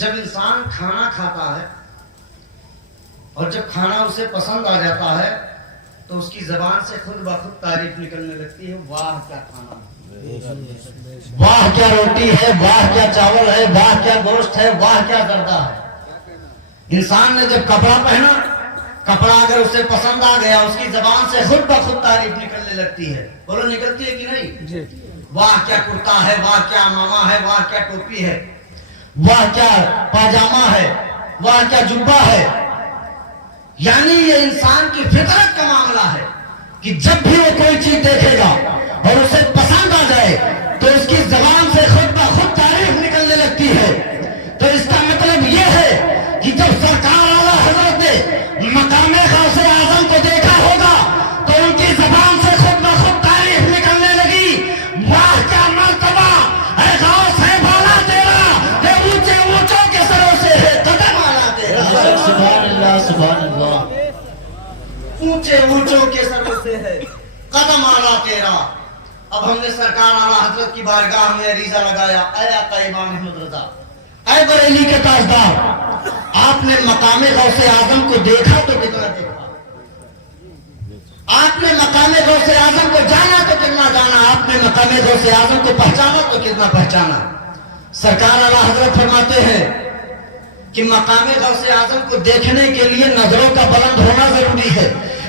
جب انسان کھانا کھاتا ہے اور جب کھانا اسے پسند آ جاتا ہے تو اس کی زبان سے خود بخود تعریف نکلنے لگتی ہے، واہ کیا کھانا ہے، واہ کیا روٹی ہے، واہ کیا چاول ہے، واہ کیا گوشت ہے، واہ کیا زردہ ہے۔ انسان نے جب کپڑا پہنا، کپڑا اگر اسے پسند آ گیا، اس کی زبان سے خود بخود تعریف نکلنے لگتی ہے۔ بولو نکلتی ہے کہ نہیں؟ واہ کیا کرتا ہے، واہ کیا امامہ ہے، واہ کیا ٹوپی ہے، واہ کیا پاجامہ ہے، واہ کیا جبہ ہے۔ یعنی یہ انسان کی فطرت کا معاملہ ہے کہ جب بھی وہ کوئی چیز دیکھے گا اور اسے پسند آ جائے تو اس کی زبان سے خود بخود تعریف نکلنے لگتی ہے۔ تو اس کا مطلب یہ ہے کہ جب سرکار اعلیٰ حضرت نے مقام غوث اعظم کو دیکھا ہوگا تو ان کی زبان سے خود بخود تعریف نکلنے لگی، واہ کیا مرتبہ اے غوث ہے بالا تیرا، کہ اونچے اونچوں کے سروں سے ہے قدم اعلیٰ تیرا۔ سبحان اللہ سبحان اللہ، اونچے اونچوں کے سروں سے ہے قدم اعلیٰ تیرا۔ اب ہم نے سرکار اعلیٰ حضرت کی بارگاہ میں عریضہ لگایا، اے آقا امام احمد رضا، اے بریلی کے تاجدار، آپ نے مقام غوث اعظم کو دیکھا تو کتنا دیکھا، آپ نے مقام غوث اعظم کو جانا تو کتنا جانا، آپ نے مقام غوث اعظم کو پہچانا تو کتنا پہچانا۔ سرکار اعلیٰ حضرت فرماتے ہیں کہ مقام غوث اعظم کو دیکھنے کے لیے نظروں کا بلند ہونا ضروری ہے۔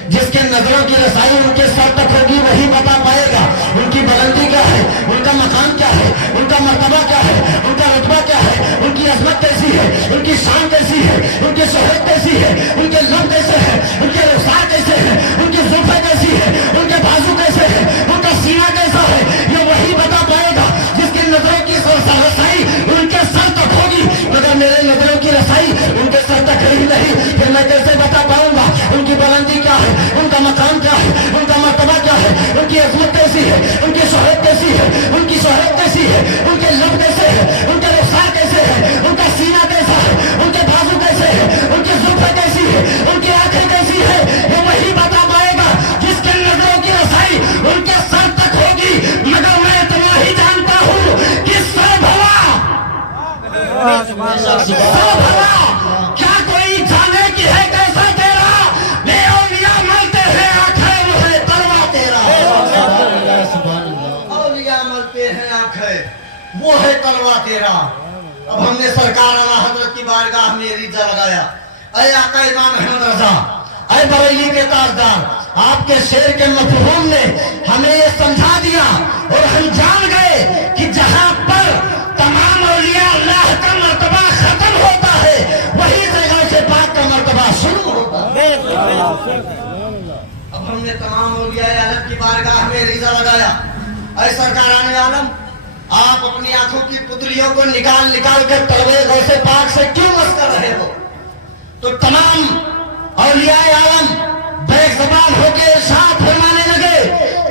جس کے نظروں کی رسائی ان کے سر تک ہوگی وہی بتا پائے گا ان کی بلندی کیا ہے، ان کا مقام کیا ہے، ان کا مرتبہ کیا ہے، ان کا رتبہ کیا ہے، ان کی عظمت کیسی ہے، ان کی شان کیسی ہے، ان کی شہرت کیسی ہے، ان کے لب کیسے ہیں، ان کے رخسار کیسے ہیں، ان کی زلفیں کیسی ہے، ان کے بازو کیسے ہیں، ان کا سینہ کیسا ہے، یہ وہی بتا پائے گا جس کی نظروں کی رسائی ان کے سر تک ہوگی۔ مگر میرے نظروں کی رسائی ان کے سر تک ہی نہیں، پھر میں کیسے بتا پاؤں گا ان کی بلندی کیا ہے، ان کا مقام کیا ہے، ان کا مرتبہ کیا ہے، ان کی عظمت کیسی ہے، ان کی شہرت کیسی ہے، ان کی شہرت کیسی ہے، ان کے لب کیسے ہے، ان کے رخسار کیسے ہے، ان کا سینہ کیسا ہے، ان کے بازو کیسے ہے، ان کی زلفیں کیسی ہے، ان کی آنکھیں کیسی ہے، یہ وہی بتا پائے گا جس کے نظروں کی رسائی ان کے سر تک ہوگی۔ مگر میں اتنا ہی جانتا ہوں کہ سر بھلا کیا کوئی جانے کی ہے کیسا تیرا، بے اولیاء ملتے ہیں آنکھیں وہ ہے تلوا تیرا، اولیاء ملتے ہیں آنکھیں وہ ہے تلوا تیرا۔ اب ہم نے سرکار اعلیٰ حضرت کی بارگاہ میں عریضہ لگایا، اے آقا امام احمد رضا، اے بریلی کے تاجدار، آپ کے شعر کے مفہوم نے ہمیں یہ سمجھا دیا اور ہم جان گئے کہ جہاں پر تمام اولیاء اللہ کا مرتبہ ختم ہوتا ہے وہی جگہ سے پاک کا مرتبہ شروع ہوتا ہے۔ اب ہم نے تمام اولیاء اللہ کی بارگاہ میں عریضہ لگایا، اے سرکاران عالم، آپ اپنی آنکھوں کی پتلیوں کو نکال نکال کر طلبے غوث پاک سے کیوں مس کر رہے ہو؟ تو تمام اولیاء عالم بیک زبان ہو کے ارشاد فرمانے لگے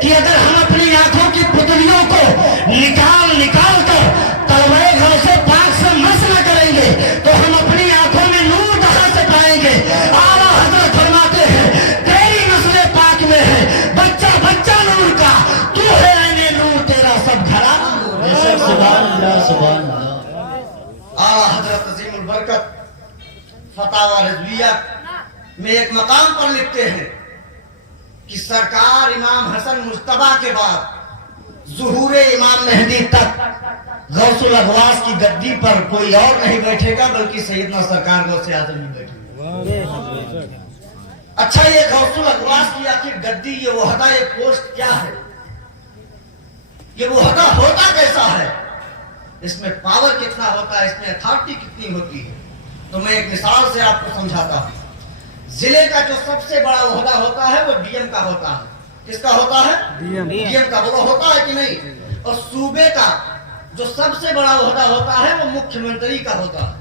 کہ اگر ہم اپنی آنکھوں کی پتلیوں کو نکال نکال کر طلبے غوث پاک سے مس نہ کریں گے تو ہم اپنی آنکھوں میں نور کہاں سے پائیں گے؟ اعلیٰ حضرت فرماتے ہیں تیری نسل پاک میں ہے بچہ بچہ نور کا، تو ہے عین نور تیرا سب گھرانہ نور ہے۔ سبحان اللہ سبحان اللہ۔ اعلیٰ حضرت عظیم البرکت فتاوی رضویہ میں ایک مقام پر لکھتے ہیں کہ سرکار امام حسن مجتبیٰ کے بعد ظہور امام مہدی تک غوث الاغواس کی گدی پر کوئی اور نہیں بیٹھے گا بلکہ سیدنا سرکار غوث اعظم ہی بیٹھے گا۔ اچھا یہ غوث الاغواس کی آخر گدی، یہ وحدہ، یہ پوسٹ کیا ہے؟ یہ وحدہ ہوتا کیسا ہے؟ اس میں پاور کتنا ہوتا ہے، اس میں اتھارٹی کتنی ہوتی ہے؟ تو میں ایک مثال سے آپ کو سمجھاتا ہوں۔ ضلع کا جو سب سے بڑا عہدہ ہوتا ہے وہ ڈی ایم کا ہوتا ہے۔ کس کا ہوتا ہے؟ ڈی ایم کا۔ وہ ہوتا ہے کہ نہیں؟ اور صوبے کا جو سب سے بڑا عہدہ ہوتا ہے وہ مکھیہ منتری کا ہوتا ہے،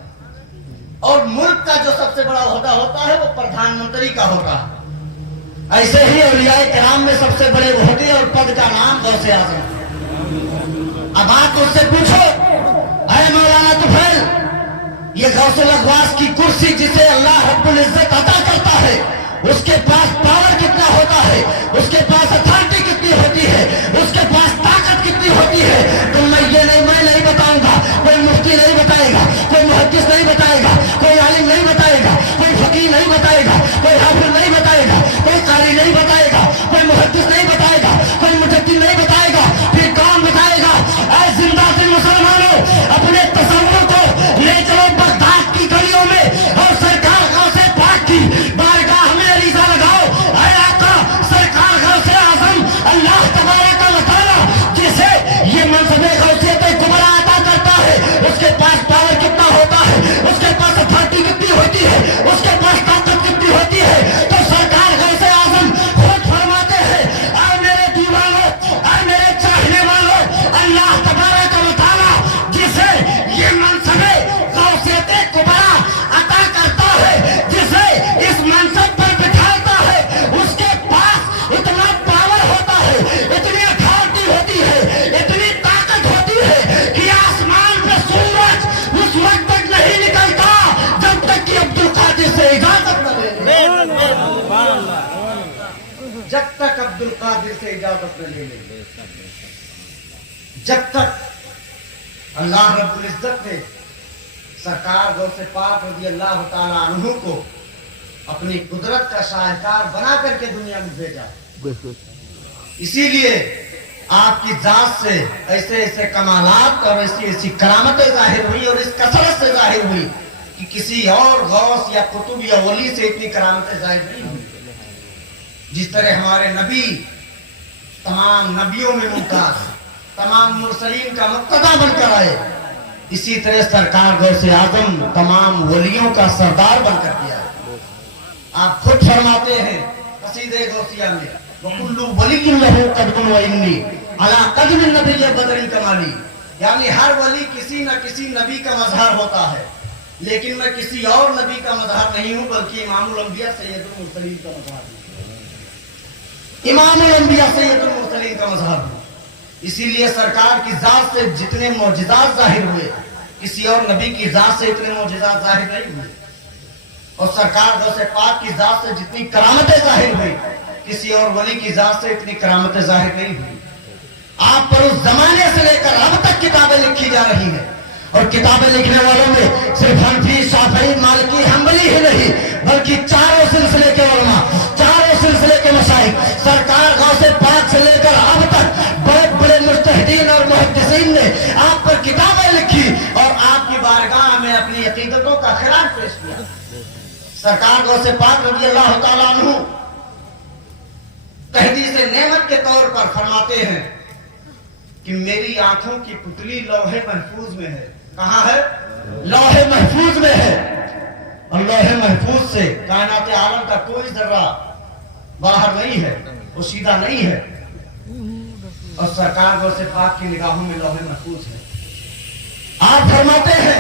اور ملک کا جو سب سے بڑا عہدہ ہوتا ہے وہ پردھان منتری کا ہوتا ہے۔ ایسے ہی اولیاء کرام میں سب سے بڑے عہدے اور پد کا نام غوث اعظم ہے۔ اب آپ اس سے پوچھو، اے مولانا طفیل، یہ غوث الاغواس کی کرسی جسے اللہ رب العزت عطا کرتا ہے اس کے پاس پاور کتنا ہوتا ہے، اس کے پاس اتھارٹی کتنی ہوتی ہے، اس کے پاس طاقت کتنی ہوتی ہے، تو میں نہیں بتاؤں گا، کوئی مفتی نہیں بتائے گا، کوئی محدث نہیں تک عبد القادر سے اجازت نہ لے لیں، جب تک اللہ رب العزت نے سرکار غوث پاک رضی اللہ تعالی عنہ کو اپنی قدرت کا شاہکار بنا کر کے دنیا میں بھیجا. اسی لیے آپ کی ذات سے ایسے ایسے کمالات اور ایسی ایسی کرامتیں ظاہر ہوئی اور اس کثرت سے ظاہر ہوئی کہ کسی اور غوث یا قطب یا ولی سے اتنی کرامتیں ظاہر نہیں ہوئی. جس طرح ہمارے نبی تمام نبیوں میں ممتاز، تمام مرسلین کا مقتدا بن کر آئے، اسی طرح سرکار غوث اعظم تمام ولیوں کا سردار بن کر دیا. آپ خود فرماتے ہیں قصیدہ غوثیہ میں وَكُلُّ وَلِيٍّ لَهُ قَدْرٌ وَإِنِّي عَلَىٰ قَدْرِ النَّبِيِّ بَدْرٍ کمالی، یعنی ہر ولی کسی نہ کسی نبی کا مظہر ہوتا ہے، لیکن میں کسی اور نبی کا مظہر نہیں ہوں بلکہ امام الانبیاء سید المرسلین کا مظہر ہوں. امام الانبیاء سید المرسلین کا مظہر ہوں. اسی لیے سرکار کی ذات سے جتنے معجزات ظاہر ہوئے کسی اور نبی کی ذات سے اتنے معجزات ظاہر نہیں ہوئے، اور سرکار غوث پاک کی ذات سے جتنی کرامتیں ظاہر ہوئی کسی اور ولی کی ذات سے اتنی کرامتیں ظاہر نہیں ہوئی. آپ پر اس زمانے سے لے کر اب تک کتابیں لکھی جا رہی ہیں، اور کتابیں لکھنے والوں میں صرف حنفی، شافعی، مالکی، حنبلی ہی نہیں بلکہ چاروں سلسلے کے علماء، چاروں سلسلے کے مشائخ سرکار غوث پاک سے لے کر اب تک بڑے بڑے مجتہدین اور محدثین نے آپ پر کتابیں لکھی اور آپ کی بارگاہ میں اپنی عقیدتوں کا خراج پیش کیا. سرکار غوث پاک رضی اللہ تعالیٰ عنہ تحدیث نعمت کے طور پر فرماتے ہیں کہ میری آنکھوں کی پتلی لوح محفوظ میں ہے. کہاں ہے؟ لوح محفوظ میں ہے، اور لوح محفوظ سے کائنات عالم کا کوئی ذرہ باہر نہیں ہے، وہ سیدھا نہیں ہے، اور سرکار غوث پاک کی نگاہوں میں لوح محفوظ ہے. آپ فرماتے ہیں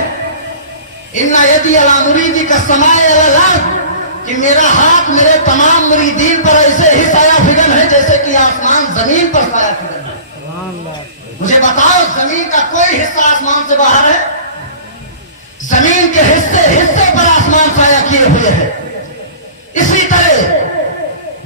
اِنَّ يَدِي عَلَىٰ مُرِيدِكَ السَّمَاءِ عَلَى الْأَرْضِ، کہ میرا ہاتھ میرے تمام مریدین پر ایسے ہی سایہ فگن ہے جیسے کہ آسمان زمین پر سایہ فگن ہے. مجھے بتاؤ زمین کا کوئی حصہ آسمان سے باہر ہے؟ زمین کے حصے پر آسمان سایہ کیے ہوئے ہے. اسی طرح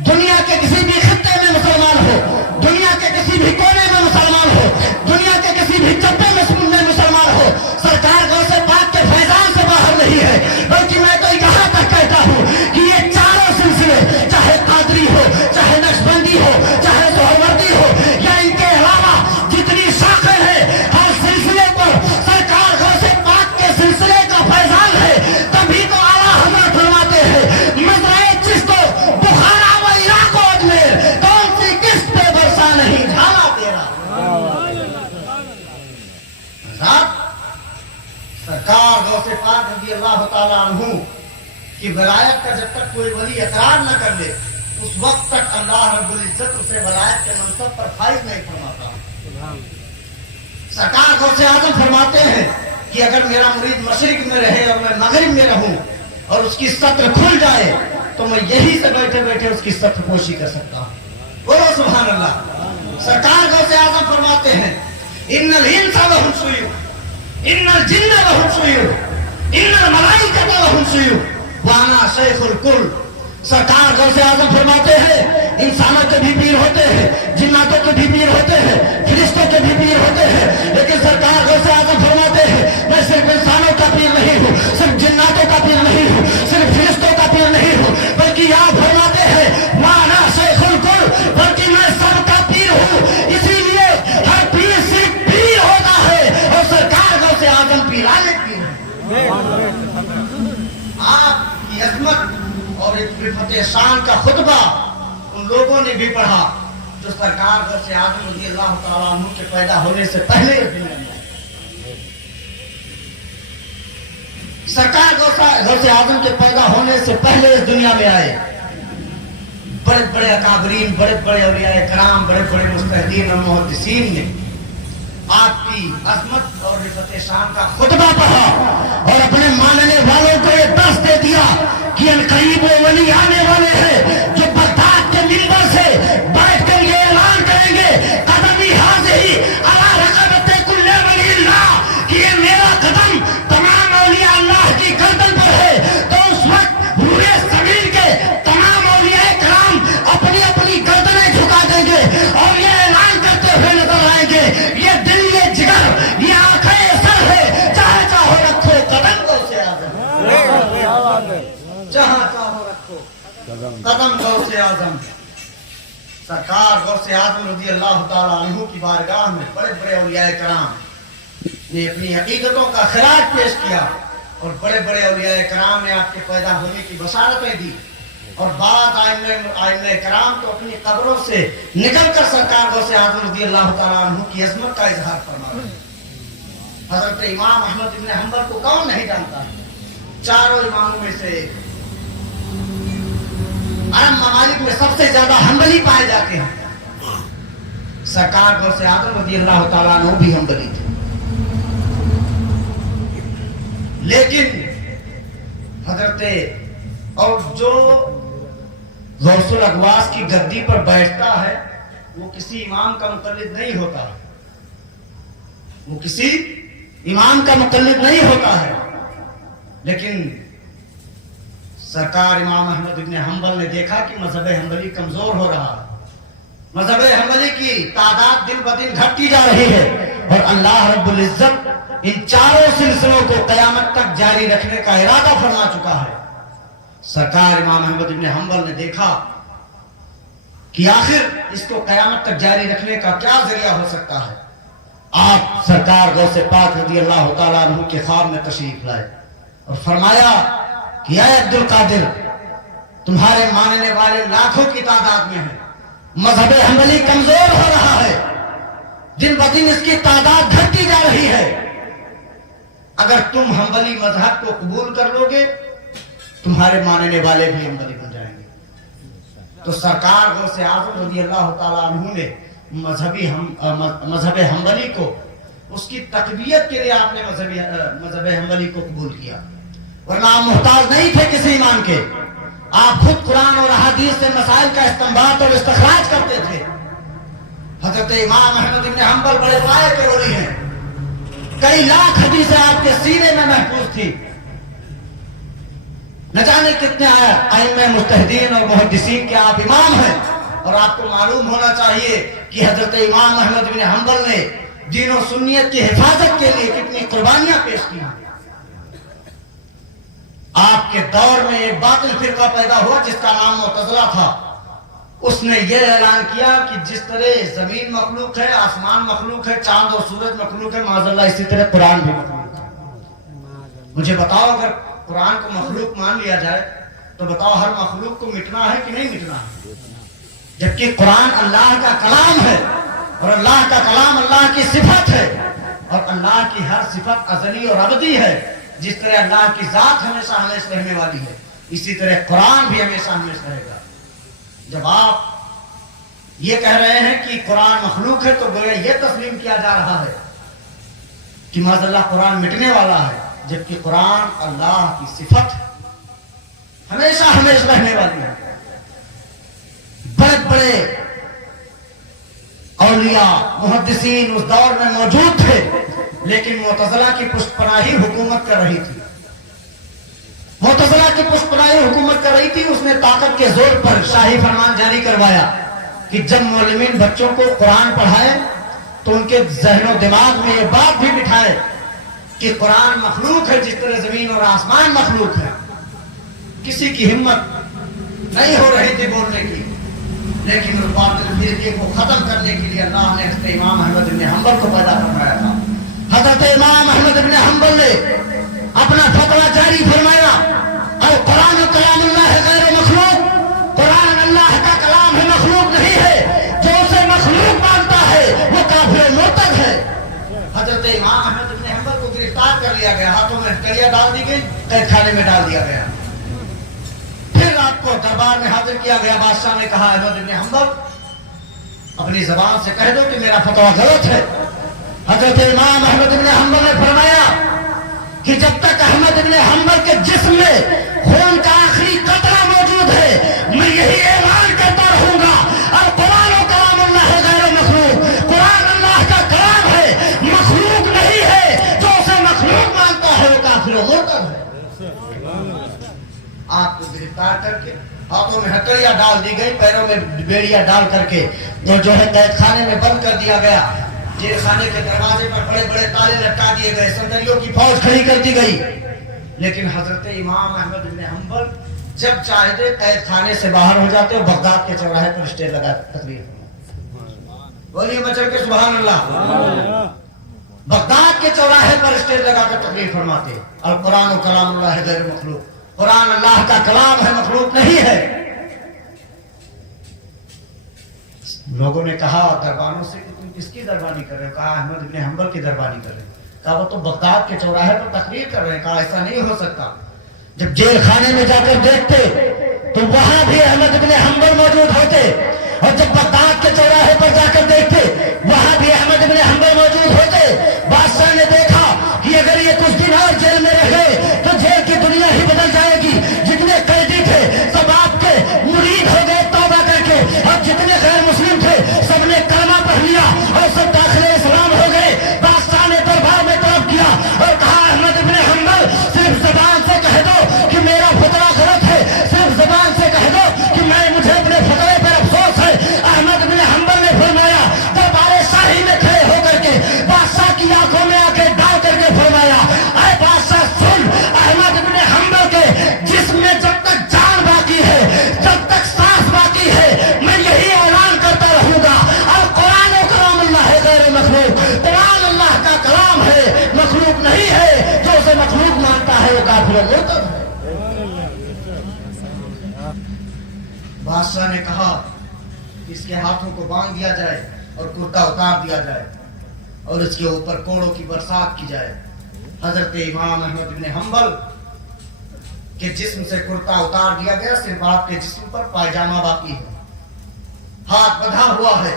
دنیا کے کسی بھی خطے میں مسلمان ہو، دنیا کے کسی بھی کونے میں مسلمان ہو، دنیا کے کسی بھی چپے میں مسلمان ہو، سرکار غوث پاک کے فیضان سے باہر نہیں ہے. بلکہ میں تو یہاں تک کہتا ہوں کہ یہ چاروں سلسلے، چاہے قادری ہو، چاہے نقشبندی ہو، چاہے سہروردی ہو، یا ان کے علاوہ جتنی شاخیں ہیں، ہر سلسلے پر سرکار غوث پاک کے سلسلے کا فیضان ہے. تبھی تو اعلیٰ حضرت فرماتے ہیں مزرعے چشت و بخارا و عراق و اجمیر، کون سی قسط پہ برسا نہیں ڈھالا تیرا. سرکار غوث پاک رضی اللہ تعالیٰ عنہ کی ولایت کا جب تک کوئی ولی اقرار نہ کر لے اس وقت تک اللہ رب العزت اسے ولایت کے منصب پر فائز نہیں فرماتا. سرکار غوث اعظم فرماتے ہیں کہ اگر میرا مرید مشرق میں رہے اور میں مغرب میں رہوں اور اس کی سطر کھل جائے تو میں یہی سے بیٹھے بیٹھے اس کی سطر پوشی کر سکتا ہوں. بولو سبحان اللہ. سرکار غوث اعظم فرماتے ہیں ان الانس لهم سیوف، ان الجن لهم سیوف، ان الملائکۃ لهم سیوف وانا شیخ الکل. سرکار غوث اعظم فرماتے ہیں انسانوں کے بھی پیر ہوتے ہیں، جناتوں کے بھی پیر ہوتے ہیں، فرشتوں کے بھی پیر ہوتے ہیں، لیکن سرکار غوث اعظم فرماتے ہیں میں صرف انسانوں کا پیر نہیں ہوں، صرف جناتوں کا پیر نہیں ہوں، صرف فرشتوں کا پیر نہیں ہوں، بلکہ آپ فرماتے ہیں وانا شیخ الکل، بلکہ میں سب کا پیر ہوں. اسی لیے ہر پیر صرف پیر ہوتا ہے اور سرکار غوث اعظم پیرانے پیر ہے. آپ کی عظمت اور رفعت شان کا خطبہ ان لوگوں نے بھی پڑھا جو سرکار غوث اعظم رضی اللہ تعالیٰ عنہ کے پیدا ہونے سے پہلے اس دنیا میں آئے. سرکار غوث اعظم کے پیدا ہونے سے پہلے اس دنیا میں آئے. بڑے بڑے اکابرین، بڑے بڑے اولیاء کرام، بڑے بڑے مجتہدین اور محدثین نے آپ کی عظمت اور رفعت شان کا خطبہ پڑھا اور اپنے ماننے والوں کو یہ درس دے دیا کہ ان قریب وہ ولی آنے والے ہیں جو بغداد کے منبر سے بیٹھ کر یہ اعلان کریں گے قدمی حاضری علی رقبت کل ولی اللہ، کہ یہ میرا قدم تمام اولیاء اللہ کی گردن پر ہے. تو اس وقت پورے زمین کے تمام اولیاء کرام اپنی اپنی گردنیں कदम गौसे आजम सरकार गौसे आजम रजी अल्लाह ताला अन्हु की बारगाह में बड़े बड़े औलियाए कराम ने अपनी हकीकतों का खिराज पेश किया और बड़े बड़े औलियाए कराम ने आपके पैदा होने की बशारतें दी और बाद आइम्मे कराम तो अपनी कब्रों से निकलकर सरकार गौसे आजम रजी अल्लाह ताला अन्हु की अजमत का इजहार फरमा रहे हैं। हजरत इमाम अहमद इब्न हंबल को कौन नहीं जानता, चारों इमामों में से अरब ममालिक में सबसे ज्यादा हंबली पाए जाते हैं। सरकार गौसे आजम रज़ी अल्लाह ताला अन्हु भी हंबली थे, लेकिन हजरत और जो गौसुल अगवास की गद्दी पर बैठता है वो किसी इमाम का मुकल्लिद नहीं होता, वो किसी इमाम का मुकल्लिद नहीं होता है। लेकिन सरकार इमाम अहमद इब्न हंबल ने देखा कि मजहब हंबली कमजोर हो रहा है, मजहब हंबली की तादाद दिन ब दिन घटती जा रही है और अल्लाह रब्बुल इज्जत इन चारों सिलसिलों को कयामत तक जारी रखने का इरादा फरमा चुका है। सरकार इमाम अहमद इब्न हंबल ने देखा कि आखिर इसको कयामत तक जारी रखने का क्या जरिया हो सकता है। आप सरकार गौसे पाक रज़ी अल्लाह ताला अन्हु के ख्वाब में तशरीफ लाए और फरमाया कि ऐ अब्दुल कादिर, तुम्हारे मानने वाले लाखों की तादाद में है, मजहब हंबली कमजोर हो रहा है, दिन ब दिन इसकी तादाद घटती जा रही है। अगर तुम हंबली मजहब को कबूल कर लोगे तुम्हारे मानने वाले भी हंबली बन जाएंगे। तो सरकार गौसे आजम रज़ी अल्लाह ताला अन्हु ने मजहब हंबली को उसकी तकबीयत के लिए आपने मजहब हंबली को कबूल किया, वरना आप मुहताज नहीं थे किसी ईमान के। आप खुद कुरान और अहादीस से मसाइल का इस्तेंबात और इस्तिखराज करते थे। हजरत इमाम अहमद इब्न हंबल बड़े पाए के वली हैं, कई लाख हदीसें आपके सीने में महफूज थी। न जाने कितने आइम्मे मुज्तहिदीन और मुहद्दिसीन के आप इमाम हैं और आपको मालूम होना चाहिए कि हजरत इमाम अहमद इब्न हंबल ने दीन और सुन्नियत की हिफाजत के लिए कितनी कुर्बानियां पेश की। आपके दौर में एक बातिल फिरका पैदा हुआ जिसका नाम मुअतज़िला था। उसने ये ऐलान किया कि जिस तरह जमीन मखलूक है, आसमान मखलूक है, चांद और सूरज मखलूक है, माज़अल्लाह इसी तरह कुरान भी मखलूक है। मुझे बताओ, अगर कुरान को मखलूक मान लिया जाए तो बताओ हर मखलूक को मिटना है कि नहीं मिटना है? जबकि कुरान अल्लाह का कलाम है और अल्लाह का कलाम अल्लाह की सिफत है और अल्लाह की हर सिफत अज़ली और अबदी है। जिस तरह अल्लाह की जात हमेशा हमेशा रहने वाली है, इसी तरह कुरान भी हमेशा हमेशा रहेगा। जब आप ये कह रहे हैं कि कुरान मखलूक है तो गोया ये तस्लीम किया जा रहा है कि माज़अल्लाह कुरान मिटने वाला है, जबकि कुरान अल्लाह की सिफत हमेशा हमेशा रहने वाली है। बड़े बड़े औलिया मुहद्दिसीन उस दौर में मौजूद थे, लेकिन मुअतज़िला की पुष्टपनाही हुकूमत कर रही थी। मुअतज़िला की पुष्टपनाही हुकूमत कर रही थी। उसने ताकत के जोर पर शाही फरमान जारी करवाया कि जब मौलवीन बच्चों को कुरान पढ़ाए तो उनके ज़हन और दिमाग में ये बात भी बिठाए कि कुरान मखलूक है जिस तरह जमीन और आसमान मखलूक है। किसी की हिम्मत नहीं हो रही थी बोलने की, लेकिन उस बातिल फिरके को खत्म करने के लिए अल्लाह ने हज़रत इमाम अहमद इब्न हंबल को पैदा फरमाया था। हज़रत इमाम अहमद इब्न हंबल ने अपना फतवा जारी फरमाया, और कुरान कलामुल्लाह है गैर मखलूक, कुरान अल्लाह का कलाम है, मखलूक नहीं है। जो उसे मखलूक मानता है वो काफिर मुर्तद है। हज़रत इमाम अहमद इब्न हंबल को गिरफ्तार कर लिया गया, हाथों में हथकड़ियां डाल दी गई, कैद खाने में डाल दिया गया। फिर आपको दरबार में हाजिर किया गया। बादशाह ने कहा, अहमद इब्न हंबल अपनी जबान से कह दो कि मेरा फतवा गलत है। हजरत इमाम अहमद इब्न हंबल ने फरमाया कि जब तक अहमद इब्न हंबल के जिस्म में खून का आखिरी कतरा मौजूद है, मैं यही ऐलान करता रहूंगा और कुरान और कलाम अल्लाह है गैर मखलूक, कुरान अल्लाह का कलाम है, मखलूक नहीं है। जो उसे मखलूक मानता है वो काफिर और मुर्तद है। आपको गिरफ्तार करके हाथों में हथकड़ियां डाल दी गई, पैरों में बेड़ियां डाल करके तो जो है कैद खाने में बंद कर दिया गया। जेल खाने के दरवाजे पर बड़े बड़े ताले लटका दिए गए, संदरियों की फौज खड़ी कर दी गई। लेकिन हजरत इमाम अहमद इब्न हंबल جب چاہتے قید خانے سے باہر ہو جاتے ہو بغداد کے چوراہے پر اسٹیج لگا تقریر. بولیے مچل کے سبحان اللہ. بغداد کے چوراہے پر اسٹیج لگا کر تقریر فرماتے. القرآن کلام اللہ غیر مخلوق. قرآن اللہ کا کلام ہے، مخلوق نہیں ہے. لوگوں نے کہا دربانوں سے کہ تم کس کی دربانی کر رہے ہو؟ کہا احمد ابن حنبل کی دربانی کر رہے ہیں. کہا وہ تو بغداد کے چوراہے پر تقریر کر رہے ہیں. کہا ایسا نہیں ہو سکتا. جب جیل خانے میں جا کر دیکھتے تو وہاں بھی احمد ابن حنبل موجود ہوتے، اور جب بغداد کے چوراہے پر جا کر دیکھتے وہاں بھی احمد ابن حنبل موجود ہوتے. بادشاہ نے دیکھا کہ اگر یہ کچھ دن اور جیل میں رہے تو جیل کی دنیا ہی بدل جائے گی. جتنے قیدی تھے سب آپ کے مرید ہو گئے توبہ کر کے، اور جتنے غیر مسلم تھے سب نے کلمہ پڑھ لیا اور سب داخل اسلام ہو گئے. بادشاہ نے دربار میں طلب کیا اور کہا احمد ابن حنبل صرف زبان سے کہہ دو کہ میرا فتویٰ غلط ہے، صرف زبان سے کہہ دو کہ مجھے اپنے فتوے پر افسوس ہے. احمد ابن حنبل نے فرمایا، دربار شاہی میں کھڑے ہو کر کے بادشاہ کی آنکھوں میں آ کے ڈال کر کے فرمایا، اے بادشاہ سن، احمد ابن حنبل کے جسم میں جب تک جان باقی ہے، جب تک سانس باقی ہے، میں یہی اعلان کرتا رہوں گا، القرآن و کلام اللہ ہے غیر مخلوق. قرآن اللہ کا کلام ہے، مخلوق نہیں ہے. جو اسے مخلوق مانتا ہے وہ کافر و مرتد ہے. بادشاہ نے کہا کہ اس کے ہاتھوں کو باندھ دیا جائے اور کرتا اتار دیا جائے اور اس کے اوپر کوڑوں کی برسات کی جائے. حضرت امام احمد بن حنبل کے جسم سے کرتا اتار دیا گیا، صرف آپ کے جسم پر پائجامہ باقی ہے، ہاتھ بندھا ہوا ہے.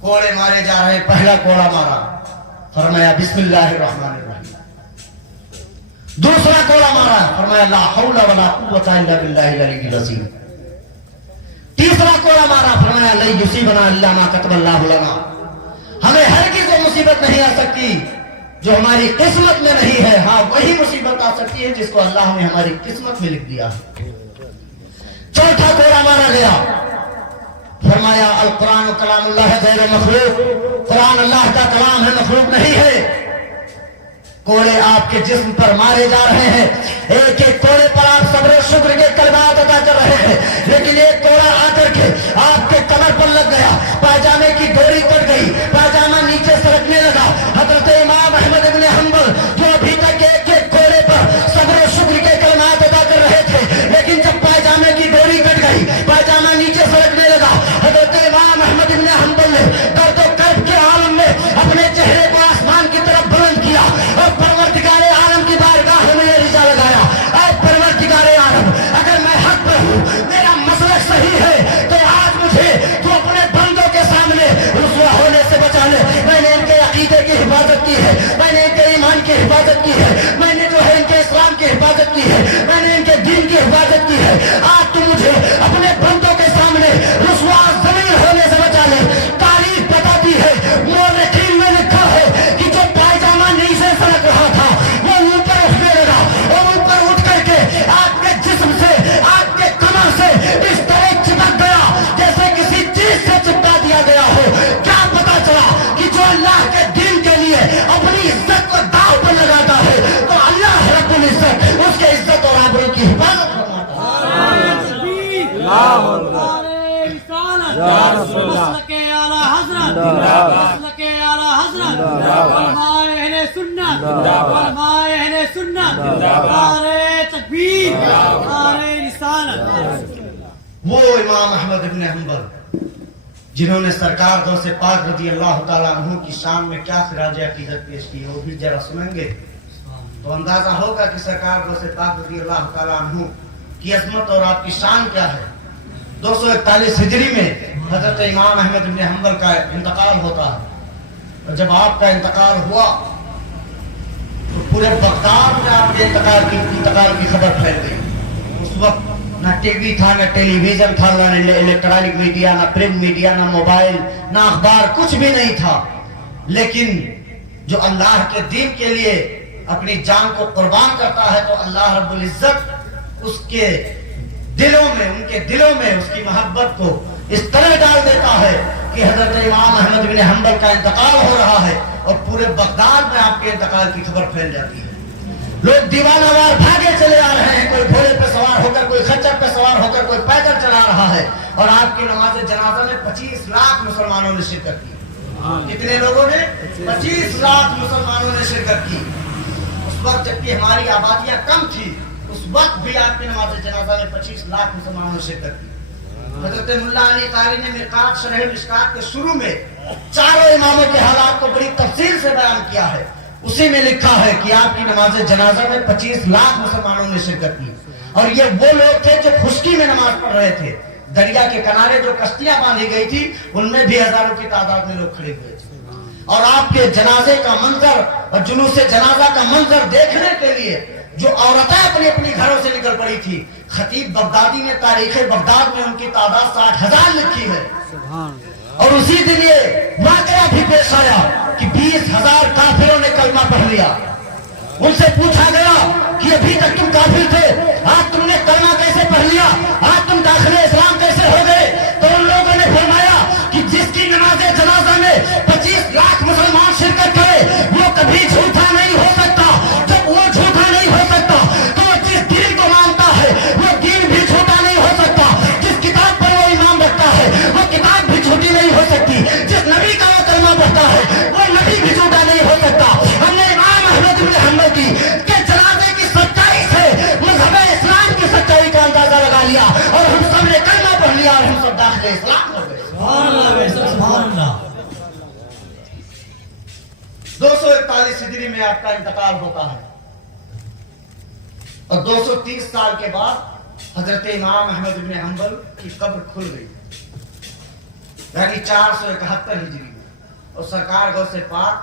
کوڑے مارے جا رہے. پہلا کوڑا مارا، فرمایا بسم اللہ الرحمن الرحیم. دوسرا کوڑا مارا، فرمایا لا حول ولا قوت الا باللہ العلی العظیم. تیسرا کوڑا مارا، فرمایا لن یصیبنا الا ما کتب اللہ لنا. ہمیں ہرگز وہ مصیبت نہیں آ سکتی جو ہماری قسمت میں نہیں ہے. ہاں وہی مصیبت آ سکتی ہے جس کو اللہ نے ہماری قسمت میں لکھ دیا. چوتھا کوڑا مارا گیا، فرمایا القرآن کلام اللہ غیر مخلوق. قرآن اللہ کا کلام ہے، مخلوق نہیں ہے. کوڑے آپ کے جسم پر مارے جا رہے ہیں. ایک ایک کوڑے پر آپ صبر و شکر کے کلمات ادا کر رہے ہیں، لیکن ایک کوڑا آ کر کے آپ کے کمر پر لگ گیا، پائجامے کی ڈوری کٹ گئی، پائجامہ نیچے سرکنے لگا. حضرت امام احمد ابن حنبل جو ابھی تک ایک ایک کوڑے پر صبر و شکر کے کلمات ادا کر رہے تھے، لیکن جب پائجامے کی ڈوری کٹ گئی، پائجامہ نیچے سرکنے لگا، حضرت امام احمد ابن حنبل نے درد و کرب کے عالم میں اپنے چہرے کو آسمان کی طرف بلند کیا اور پروردگار عالم کی بارگاہ میں یہ رجا لگایا، اے پروردگار عالم، اگر میں حق پر ہوں، میرا مسلک صحیح ہے، تو آج مجھے تو اپنے بندوں کے سامنے رسوا ہونے سے بچا لے. میں نے ان کے عقیدے کی حفاظت کی ہے، میں نے ان کے ایمان کی حفاظت کی ہے، میں نے جو ہے ان کے اسلام کی حفاظت کی ہے، میں نے ان کے دین کی حفاظت کی ہے. آج تو مجھے اپنے بندوں کے سامنے رسوا ذلیل ہونے سے بچا لے. تاریخ بتاتی ہے، مورخین میں لکھا ہے کہ جو پائجامہ نیچے سرک رہا تھا وہ اوپر اٹھنے لگا، اور اوپر اٹھ کر کے آپ کے جسم سے، آپ کے کمر سے اس طرح چپک گیا جیسے کسی چیز سے چپکا دیا گیا ہو. کیا پتا چلا کہ جو اللہ کے دین کے لیے اپنی عزت کو داؤ پر لگاتا ہے تو اللہ رب العزت اس کے عزت اور آبرو کی حفاظت فرماتا ہے. مسلک اعلیٰ حضرت، مسلک اعلیٰ حضرت، فرمائے اہل سنت، فرمائے اہل سنت، نعرہ تکبیر، نعرہ رسالت. وہ امام احمد ابن حنبل جنہوں نے سرکار غوث پاک رضی اللہ تعالیٰ عنہ کی شان میں کیا خراج عقیدت پیش کی، وہ بھی ذرا سنیں گے تو اندازہ ہوگا کہ سرکار غوث پاک رضی اللہ تعالیٰ عنہ کی عظمت اور آپ کی شان کیا ہے. 241 ہجری میں حضرت امام احمد بن حنبل کا انتقال ہوتا ہے، اور جب آپ کا انتقال ہوا تو پورے بغداد میں آپ کے انتقال کی خبر پھیل گئی. اس وقت نہ ٹی وی تھا، نہ ٹیلی ویژن تھا، نہ الیکٹرانک میڈیا، نہ پرنٹ میڈیا، نہ موبائل، نہ اخبار، کچھ بھی نہیں تھا. لیکن جو اللہ کے دین کے لیے اپنی جان کو قربان کرتا ہے تو اللہ رب العزت اس کے دلوں میں، ان کے دلوں میں اس کی محبت کو اس طرح ڈال دیتا ہے کہ حضرت امام احمد بن حنبل کا انتقال ہو رہا ہے اور پورے بغداد میں آپ کے انتقال کی خبر پھیل جاتی ہے. लोग दीवानावार भागे चले आ रहे हैं, कोई घोड़े पे सवार होकर, कोई खच्चर पे सवार होकर, कोई पैदल चला रहा है। और आपकी नमाज जनाजा में 25 लाख मुसलमानों ने शिरकत की। कितने लोगों ने? 25 लाख मुसलमानों ने शिरकत की। उस वक्त जबकि हमारी आबादियां कम थी, उस वक्त भी आपकी नमाज जनाजा में 25 लाख मुसलमानों ने शिरकत की। हजरत मुल्ला अली कारी ने मिरकात शरह मिशकात के शुरू में चारों इमामों के हालात को बड़ी तफसील से बयान किया है। उसी में लिखा है कि आपकी नमाज जनाजा में 25 लाख मुसलमानों ने शिरकत की। और ये वो लोग थे जो खुश्की में नमाज पढ़ रहे थे। दरिया के किनारे जो कश्तियां बांधी गई थी, उनमें भी हजारों की तादाद में लोग खड़े हुए थे। और आपके जनाजे का मंजर और जुलूस जनाजा का मंजर देखने के लिए जो औरतें अपनी अपनी घरों से निकल पड़ी थी, खतीब बगदादी ने तारीख बगदाद में उनकी तादाद 60,000 लिखी है। और उसी दिन ये वाकया भी पेश आया कि 20,000 काफिरों ने कलमा पढ़ लिया। उनसे पूछा गया कि अभी तक तुम काफिर थे, आज तुमने कलमा कैसे पढ़ लिया, आज तुम दाखिले इस्लाम कैसे हो गए? तो उन लोगों ने फरमाया कि जिसकी नमाज़े जनाजा में 25 लाख मुसलमान शिरकत करे, वो कभी झूठा नहीं हो सकता। जब वो झूठा नहीं हो सकता तो जिस दीन को मानता है वो दीन भी झूठा नहीं हो सकता। जिस किताब पर वो ईमान रखता है वो किताब भी झूठी नहीं हो सकती। जिस नबी का वो कलमा पढ़ता है वो नबी भी झूठा नहीं हो सकता। हमने इमाम अहमद इब्न हंबल की के जनाजे की सच्चाई से मज़हब इस्लाम की सच्चाई का अंदाजा लगा लिया और हम सब ने कलमा पढ़ लिया और हम सब दाखिले इस्लाम हो गए। सुभान अल्लाह, सुभान अल्लाह। 241 हिजरी में आपका इंतकाल होता है और 230 साल के बाद हजरत इमाम अहमद इब्न हंबल की कब्र खुल गई, यानी 471 हिजरी में। और सरकार गौसे पाक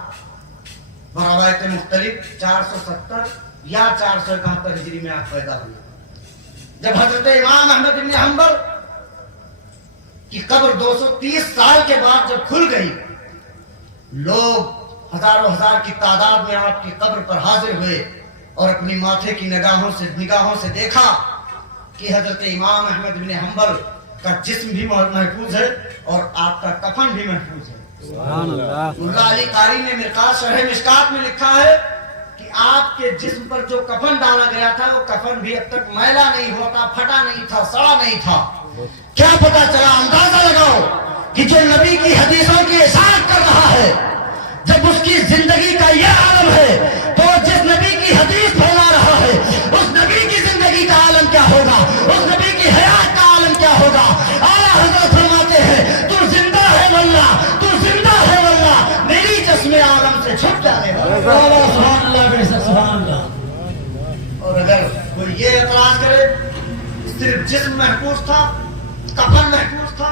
बरवायत मुख्तलिफ 470 या 471 हिजरी में आप पैदा हुए। जब हजरत इमाम अहमद इब्न हंबल की कब्र 230 साल के बाद जब खुल गई, लोग हजारों हजार की तादाद में आपकी कब्र पर हाजिर हुए और अपनी माथे की निगाहों से देखा कि हजरत इमाम अहमद बिन हंबल का जिस्म भी महफूज है और आपका कफन भी महफूज है। मुल्ला अली कारी ने मिरकात शरह मिशकात में लिखा है कि आपके जिस्म पर जो कफन डाला गया था वो कफन भी अब तक मैला नहीं हुआ था, फटा नहीं था, सड़ा नहीं था। क्या पता चला? अंदाजा लगाओ कि जो नबी की हदीसों की इशाअत कर रहा है, जब उसकी जिंदगी का यह आलम है, तो जिस नबी की हदीस फैला रहा है उस नबी की जिंदगी का आलम क्या होगा, उस नबी की हयात का आलम क्या होगा? आला हज़रत फरमाते हैं, तू जिंदा है वल्लाह, तू जिंदा है वल्लाह, मेरी जिस्म आलम से छुप जाने वाला। सुभान अल्लाह, सुभान अल्लाह। और अगर कोई ये एतराज करे सिर्फ जिस्म महफूज था, कफन महफूज था,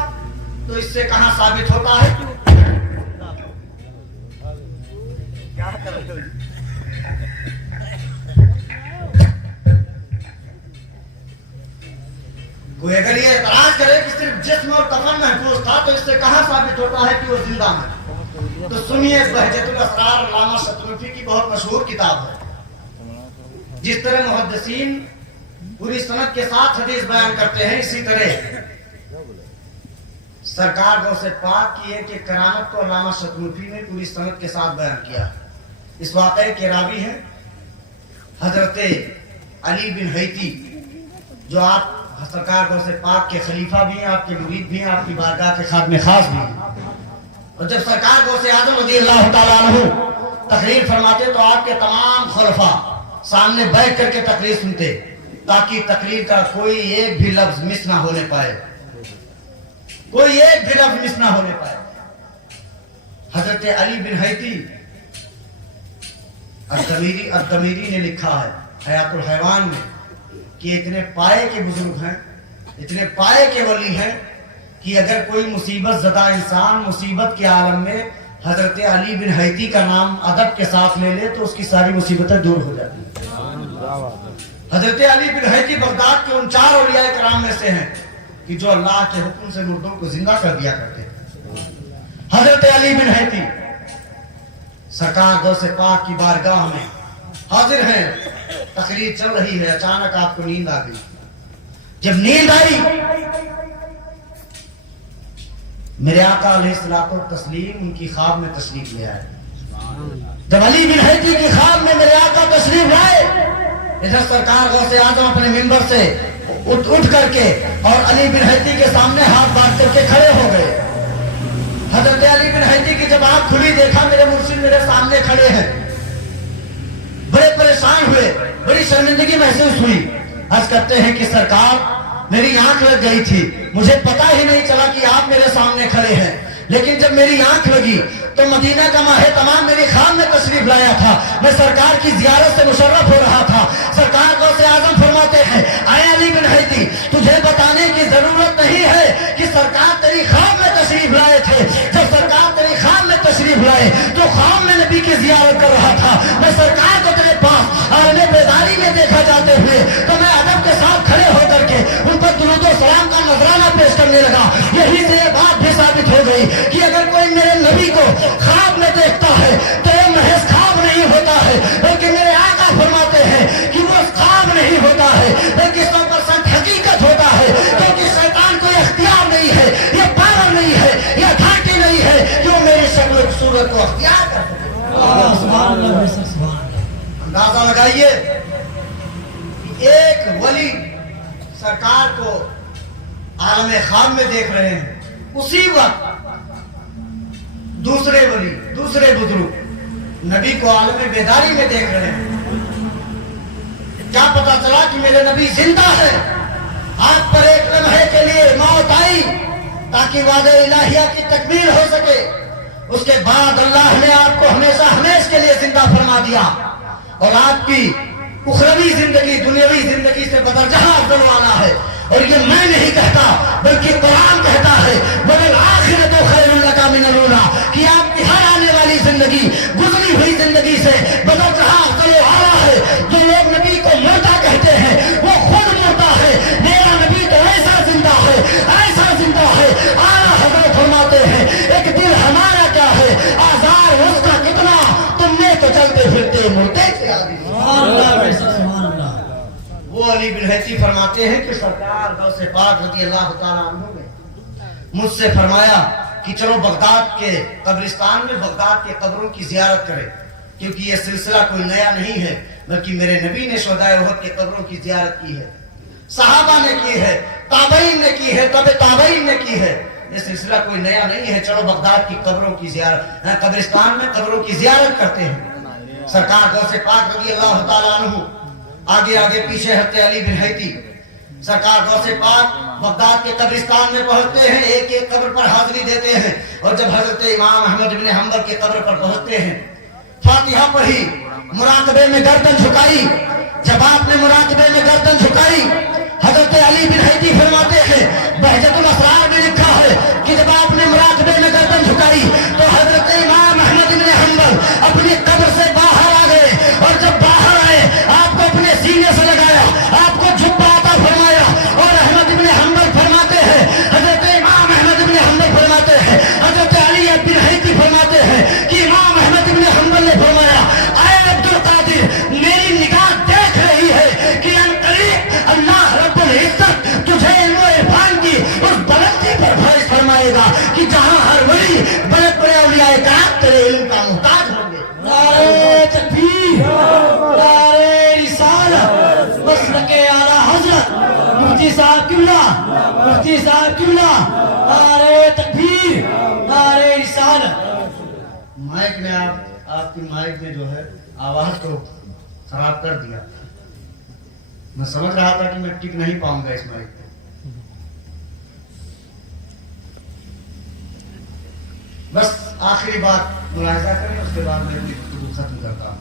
तो इससे कहां साबित होता है कि क्या कर रहे हो? कोई अगर ये एतराज करे कि सिर्फ जिस्म और कफन महफूज था, तो इससे कहां साबित होता है कि वो जिंदा है? तो सुनिए, बहजतुल असरार अल्लामा शतरूफी की बहुत मशहूर किताब है। जिस तरह मुहद्दिसीन पूरी सनद के साथ हदीस बयान करते हैं, इसी तरह सरकार गौसे पाक की है कि करामत को अल्लामा शतरूफी ने पूरी सनद के साथ बयान किया। इस वाक़े के रावी हैं हजरत अली बिन हैती, जो आप सरकार गौसे पाक के खलीफा भी हैं, आपके मुरीद भी हैं, आपकी बारगाह के खादमे खास भी हैं। और जब सरकार गौसे आजम रज़ी अल्लाह तआला अन्हु तकरीर फरमाते तो आपके तमाम खुलफा सामने बैठ करके तकरीर सुनते, ताकि तकरीर का कोई एक भी लफ्ज मिस ना होने पाए, कोई एक भी लफ्ज मिस ना होने पाए। हजरत अली बिन हैती अद-दमीरी ने लिखा है हयातुल हैवान में कि इतने पाए के बुजुर्ग हैं, इतने पाए के वली हैं कि अगर कोई मुसीबत ज़दा इंसान मुसीबत के आलम में हजरत अली बिन हैती का नाम अदब के साथ ले ले तो उसकी सारी मुसीबतें दूर हो जाती हैं। हजरत अली बिन हैती बगदाद के उन 4 औलिया कराम में से हैं कि जो अल्लाह के हुक्म से मुर्दों को जिंदा कर दिया करते हैं। हजरत अली बिन हैती सरकार गौसे पाक की बारगाह में हाजिर हैं, तकरीर चल रही है, अचानक आपको नींद आ गई। जब नींद आई, मेरे आका अलैहिस्सलातु तस्लीम उनकी ख्वाब में तशरीफ ले आए। जब अली बिन हैती की ख्वाब में मेरे आका तशरीफ लाए इधर सरकार गौसे आजम अपने मिंबर से उठ करके और अली बिन हैती के सामने हाथ बांध करके खड़े हो गए। हजरत अली बिन हैती की जब आंख खुली, देखा मेरे मुर्शिद मेरे सामने खड़े हैं, बड़े परेशान हुए, बड़ी शर्मिंदगी महसूस हुई। अर्ज करते हैं कि सरकार मेरी आंख लग गई थी, मुझे पता ही नहीं चला कि आप मेरे सामने खड़े हैं, लेकिन जब मेरी आंख लगी तो मदीना का माहे तमाम मेरी खान में तशरीफ लाया था, मैं सरकार की जियारत से मुशर्रफ हो रहा था। सरकार गौसे आजम फरमाते हैं, आए अली बिन हैती, तुझे बताने की जरूरत नहीं है कि सरकार तेरी खान में तशरीफ लाए थे। जब सरकार तेरी खान में तशरीफ लाए तो खान में नबी की जियारत कर रहा था, मैं सरकार को तेरे पास आलमे बेदारी में देखा जाते हुए तो मैं अदब के साथ खड़े होकर के उन पर दुरूद और सलाम का नजराना पेश करने लगा। यही से ये बात भी साबित हो गई कि अगर कोई मेरे नबी को ख्वाब में देखता है तो ये महज ख्वाब नहीं होता है, बल्कि मेरे आका फरमाते हैं कि वो ख्वाब नहीं होता है, बल्कि 100% हकीकत होता है, क्योंकि शैतान को इख्तियार नहीं है, ये पावर नहीं है, ये अथॉरिटी नहीं है कि वो मेरी शक्ल सूरत को इख्तियार कर सके। अंदाजा लगाइए, एक वली सरकार को आलम ख्वाब में देख रहे हैं, उसी वक्त दूसरे वली, दूसरे बुजुर्ग नबी को आलम बेदारी में देख रहे हैं। क्या पता चला कि मेरे नबी जिंदा है। आप पर एक लम्हे के लिए मौत आई ताकि वादे इलाहिया की तकमील हो सके, उसके बाद अल्लाह ने आपको हमेशा हमेशा के लिए जिंदा फरमा दिया और आपकी उखरवी जिंदगी दुनियावी जिंदगी से बदरजहा अफजल वाला है। और ये मैं नहीं कहता बल्कि कुरान कहता है, वल आखिरतु खैरुल लका मिनल ऊला, कि आपकी हर आने वाली जिंदगी गुजरी हुई जिंदगी से बदरजहा अफजल वाला है। जो लोग नबी को मुर्दा कहते हैं वो खुद मुर्दा है, मेरा नबी तो ऐसा जिंदा है, ऐसा जिंदा है। आला हजरत फरमाते हैं, एक दिल हमारा क्या है, आजार उसका कितना, तुमने तो चलते फिरते मुर्दे थे आदि। वो अली बिन हैती फरमाते हैं कि सरकार गौसे पाक रज़ी अल्लाह तआला अन्हु ने मुझसे फरमाया कि चलो बगदाद के कब्रिस्तान में बगदाद के कब्रों की जियारत करें, क्योंकि ये सिलसिला कोई नया नहीं है, बल्कि मेरे नबी ने शुहदाए उहद के कब्रों की जियारत की है, सहाबा ने की है, ताबईन ने की है, तबे ताबईन ने की है। ये सिलसिला कोई नया नहीं है, चलो बगदाद की कब्रों की जियारत, कब्रिस्तान में कब्रों की जियारत करते हैं। सरकार गौसे पाक रज़ी अल्लाह तआला अन्हु आगे आगे पीछे हटते अली बिन हैती, सरकार गौसे पाक बगदाद के कब्रिस्तान में पहुंचते हैं, एक एक कब्र पर हाजिरी देते हैं। और जब हजरत इमाम अहमद इब्न हंबल के कब्र पर पहुंचते हैं, फातिहा पढ़ी, मुराकबे में गर्दन झुकाई। जब आपने मुराकबे में गर्दन झुकाई, हजरत अली बिन हैती फरमाते हैं, बहजतुल असरार में लिखा है कि जब आपने मुराकबे में गर्दन झुकाई तो हजरत इमाम अहमद इब्न हंबल अपनी कब्र से बाहर आ गए, और जब बाहर आए आपको अपने सीने से लगाया, आपको जुब्बा अता फरमाया। और अहमद इब्न हंबल फरमाते हैं, हजरत इमाम अहमद इब्न हंबल फरमाते हैं, हजरत अली बिन हैती फरमाते हैं कि इमाम अहमद इब्न हंबल ने फरमाया, आए अब्दुल कादिर, मेरी निगाह देख रही है कि अनकरीब अल्लाह रब्बुल इज्जत तुझे इल्म इरफान की उस बुलंदी पर फैज फरमाएगा कि जहां हर वली बड़े बड़े औलियाए कराम तेरे इल्म का मुहताज होंगे। नारे तकबीर, नारे रिसालत, मसलके आला हजरत मुफ्ती साहब किबला, मुफ्ती साहब किबला, नारे तकबीर, नारे रिसालत। माइक में आपकी माइक में जो है आवाज को खराब कर दिया। मैं समझ रहा था कि मैं टिक नहीं पाऊंगा इस माइक पे। बस आखिरी बात मुलाहिजा करें, उसके बाद मैं अपनी गुफ्तगू खत्म करता हूं।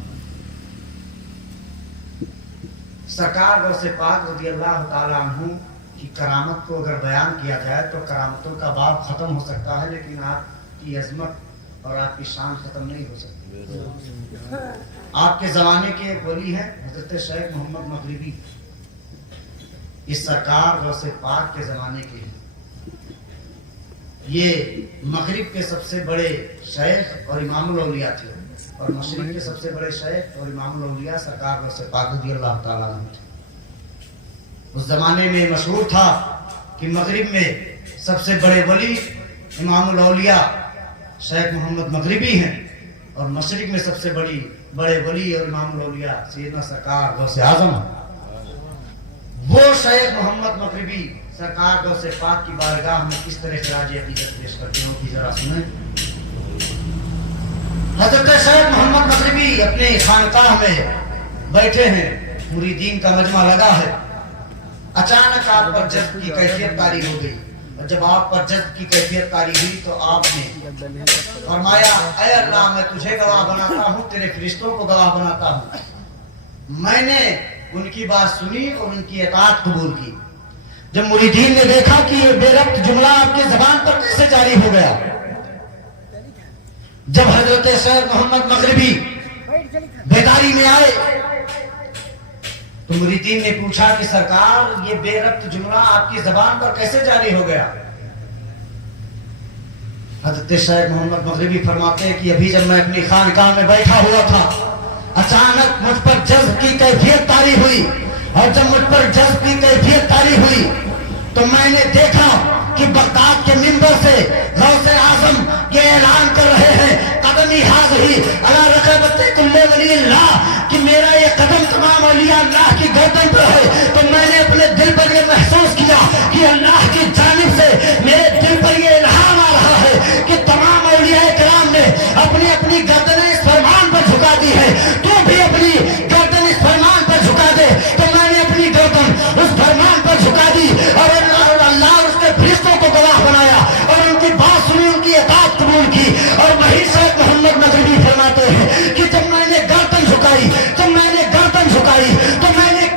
सरकार गौसे पाक रज़ी अल्लाह तआला अन्हु की करामत को अगर बयान किया जाए तो करामतों का बाब खत्म हो सकता है, लेकिन आपकी अजमत और आपकी शान खत्म नहीं हो सकती। आपके जमाने के एक वली हैं हजरत शेख मोहम्मद मगरिबी, इस सरकार गौसे पाक के जमाने के हैं। ये मगरिब के सबसे बड़े शेख और इमामुल औलिया थे, और मशरिक के सबसे बड़े शेख और इमामुल औलिया सरकार गौसे पाक रज़ी अल्लाह तआला अन्हु थे। उस जमाने में मशहूर था कि मगरिब में सबसे बड़े वली इमामुल औलिया शेख मोहम्मद मगरिबी हैं, और मशरिक में सबसे बड़ी बड़े वली और इमाम औलिया सैयदना सरकार गौसे आजम, वो शेख मोहम्मद मगरिबी सरकार गौसे पाक की बारगाह में किस तरह खराज अकीदत पेश करते हैं कि जरा सुने। हजरत शेख मोहम्मद मगरिबी अपने खानकाह में बैठे हैं, मुरीदीन का मजमा लगा है। अचानक आप पर जज्ब की कैफियत तारी हो गई, और जब आप पर जज्ब की कैफियत तारी हुई तो आपने फरमाया, ऐ अल्लाह मैं तुझे गवाह बनाता हूँ, तेरे फरिश्तों को गवाह बनाता हूँ। मैंने उनकी बात सुनी और उनकी इताअत कबूल की। जब मुरीदीन ने देखा कि ये बेरब्त जुमला आपकी ज़बान पर कैसे जारी हो गया, जब हजरत शेख मोहम्मद मगरिबी बेदारी में आए तो मुरीदीन ने पूछा कि सरकार ये बेरब्त जुमला आपकी ज़बान पर कैसे जारी हो गया। हजरत शेख मोहम्मद मगरिबी फरमाते हैं कि अभी जब मैं अपनी खानकाह में बैठा हुआ था, अचानक मुझ पर जज्ब की कैफियत तारी हुई, और जब मुझ पर जज्ब की कैफियत तारी हुई तो मैंने देखा कि बगदाद के मिंबर से गौसे आजम ये ऐलान कर रहे हैं, कदमी हाज़िरी अला रक़बते कुल्ले वलील्लाह, कि मेरा ये कदम तमाम औलिया अल्लाह की गर्दन पर है। तो मैंने अपने दिल पर ये महसूस किया कि अल्लाह की जानिब से मेरे दिल पर ये इल्हाम आ रहा है कि तमाम औलिया किराम ने अपनी अपनी गर्दनें इस फरमान पर झुका दी है, तू भी अपनी गर्दन इस फरमान पर झुका दे। तो मैंने अपनी गर्दन उस फरमान पर झुका दी और अल्लाह उसके फरिश्तों को गवाह बनाया और उनकी बात सुनी, उनकी इताअत कबूल की। और वही शेख मोहम्मद मगरिबी फरमाते हैं कि जब मैंने गर्दन झुकाई तो मैंने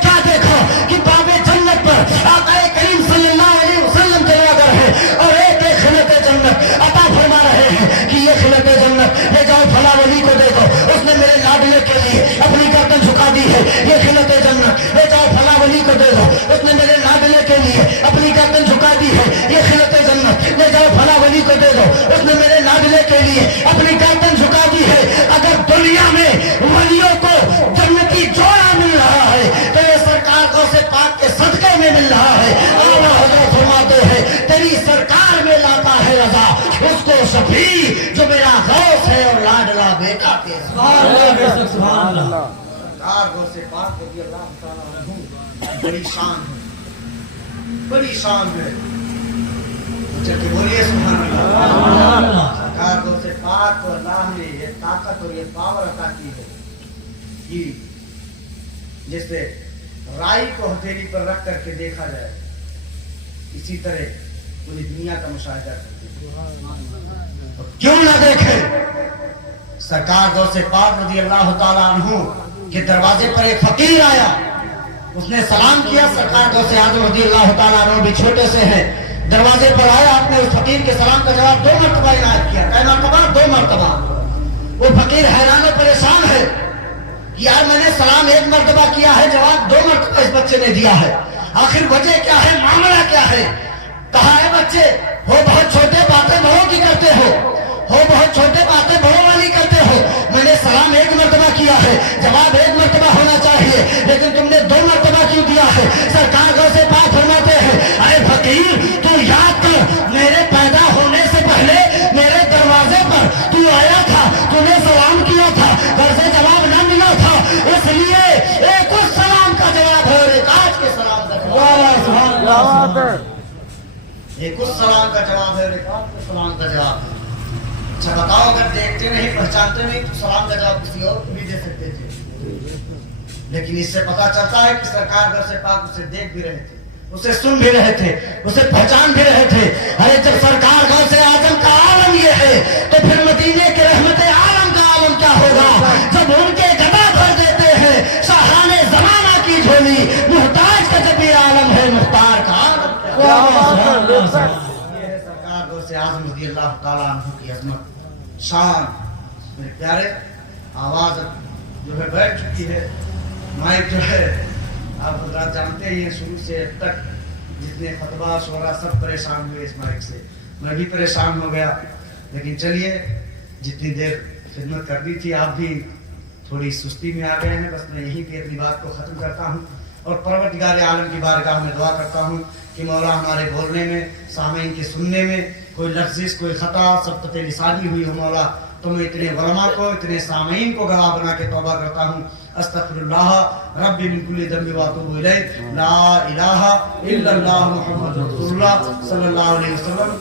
क्या देखा कि बाबे जन्नत पर आका करीम सल्लल्लाहु अलैहि वसल्लम चला गया है और एक खिलत जन्नत अता फरमा रहे हैं कि ये खिलत जन्नत ले जाओ फला वली को दे दो, उसने मेरे लाडले के लिए अपनी गर्दन झुका दी है। ये खिलत जन्नत ले जाओ फला वली को दे दो, उसने मेरे लाडले के लिए अपनी गर्दन झुका दी है। ये खिलत जन्नत ले जाओ फला वली को दे दो, उसने मेरे लाडले के लिए अपनी गर्दन झुका दी है। अगर दुनिया में वलियों को जन्नती जोड़ा मिल रहा है तो ये सरकार गौसे पाक के सदके में मिल रहा है। आला हज़रत फरमाते हैं तेरी सरकार में लाता है रज़ा उसको शफी जो मेरा गौस है और लाडला बेटा तेरा। सुभान अल्लाह। सरकार गौसे पाक रज़ी अल्लाह तआला अन्हु बड़ी शान है, बड़ी शान है। जबकि बोलिए सुभान अल्लाह। सरकार गौसे पाक को अल्लाह ने ये ताकत और ये पावर अता की है कि जैसे राई को हथेली पर रख करके देखा जाए, इसी तरह पूरी दुनिया का मुशाहिदा करते हैं। तो क्यों ना देखे। सरकार गौसे पाक रज़ी अल्लाह तआला अन्हु के दरवाजे पर एक फकीर आया, उसने सलाम किया। सरकार गौसे आज़म रज़ी अल्लाह तआला अन्हु भी छोटे से हैं, दरवाजे पर आया, आपने उस फकीर के सलाम का जवाब 2 मरतबा इनायत किया। कै मरतबा? 2 मरतबा। वो फकीर हैरान और परेशान है, यार मैंने सलाम 1 मरतबा किया है, जवाब 2 मरतबा इस बच्चे ने दिया है, आखिर वजह क्या है, मामला क्या है? कहा है बच्चे हो बहुत छोटे बातें बड़ों की करते हो बहुत छोटे बातें बड़ों वाली करते हो। मैंने सलाम 1 मरतबा किया है, जवाब 1 मरतबा होना चाहिए, लेकिन तुमने 2 मरतबा क्यों दिया है? सरकार गौसे पाक फरमाते हैं अरे फकीर तू याद कर, मेरे पैदा होने से पहले मेरे दरवाजे पर तू आया था, तूने सलाम किया था, घर से जवाब न मिला था, इसलिए एक उस सलाम का जवाब है और एक आज के सलाम का जवाब है। एक उस सलाम का जवाब है और एक आज के सलाम का जवाब है। अच्छा बताओ, अगर देखते नहीं पहचानते नहीं तो सलाम का जवाब किसी और को भी दे सकते थे, लेकिन इससे पता चलता है कि सरकार घर से पाक उसे देख भी रहे थे, उसे सुन भी रहे थे, उसे पहचान भी रहे थे। अरे जब सरकार गौस आजम का आलम ये है तो फिर मदीने के रहमत आलम का आलम क्या होगा, जब उनके गदा भर देते हैं शाहाने जमाना की झोली, मुहताज का जब ये आलम है मुख्तार का आलम। ये है सरकार गौस आजम रज़ी अल्लाह तआला अन्हु की अजमत, शान। मेरे प्यारे, आवाज जो है बैठ चुकी है, माइक जो है आप हजरात जानते ही हैं, शुरू से अब तक जितने खतबा शोरा सब परेशान हुए इस माइक से, मैं भी परेशान हो गया। लेकिन चलिए, जितनी देर खिदमत कर दी थी आप भी थोड़ी सुस्ती में आ गए हैं, बस मैं यहीं पे अपनी बात को ख़त्म करता हूँ और परवरदिगार आलम की बारगाह में दुआ करता हूँ कि मौला हमारे बोलने में, सामीन के सुनने में कोई लफ्ज़ कोई ख़ता सबक़त लिसानी हुई हो मौला تم اتنے علماء کو اتنے سامعین کو گواہ بنا کے توبہ کرتا ہوں استغفر اللہ ربی من کل ذنب واتوب الیہ لا الہ الا اللہ محمد رسول اللہ صلی اللہ علیہ وسلم